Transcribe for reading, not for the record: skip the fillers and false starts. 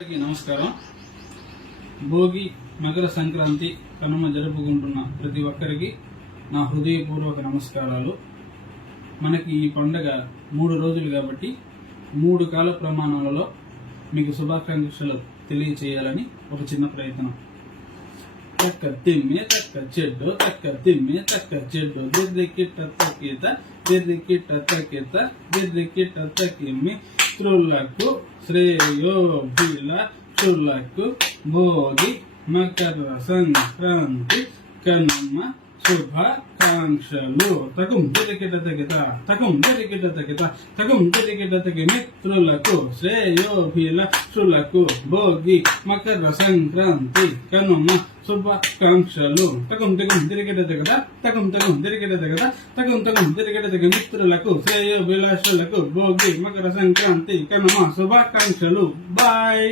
అందరికీ నమస్కారం. భోగి, మకర సంక్రాంతి, కనుమ జరుపుకుంటున్న ప్రతి ఒక్కరికి నా హృదయపూర్వక నమస్కారాలు. మనకి ఈ పండగ 3 రోజులు కాబట్టి 3 కాల ప్రమాణాలలో మీకు శుభాకాంక్షలు తెలియచేయాలని ఒక చిన్న ప్రయత్నం. తక్క తిమ్మే తక్క చెడ్డో, తక్క తిమ్మే తక్క చెడ్డో, దిర్రికిట్ట తక్కిత దిర్రికిట్ట తక్కిత దిర్రికిట్ట తక్కిమ్మి మిత్రులకు శ్రేయోభిలాషులకు భోగి, మకర సంక్రాంతి, కనుమ శుభాకాంక్షలు. తగం జరిగిట తగిత తగం జరిగిట తగిత తగం జరిగిట తగి మిత్రులకు శ్రేయోభిలాషులకు భోగి, మకర సంక్రాంతి, కనుమ శుభాకాంక్షలు. తగం తగం జరిగిట తగద తగం తగం జరిగిట తగద తగం తగం జరిగిట తగి మిత్రులకు శ్రేయోభిలాషులకు భోగి, మకర సంక్రాంతి, కనుమ శుభాకాంక్షలు. బాయ్.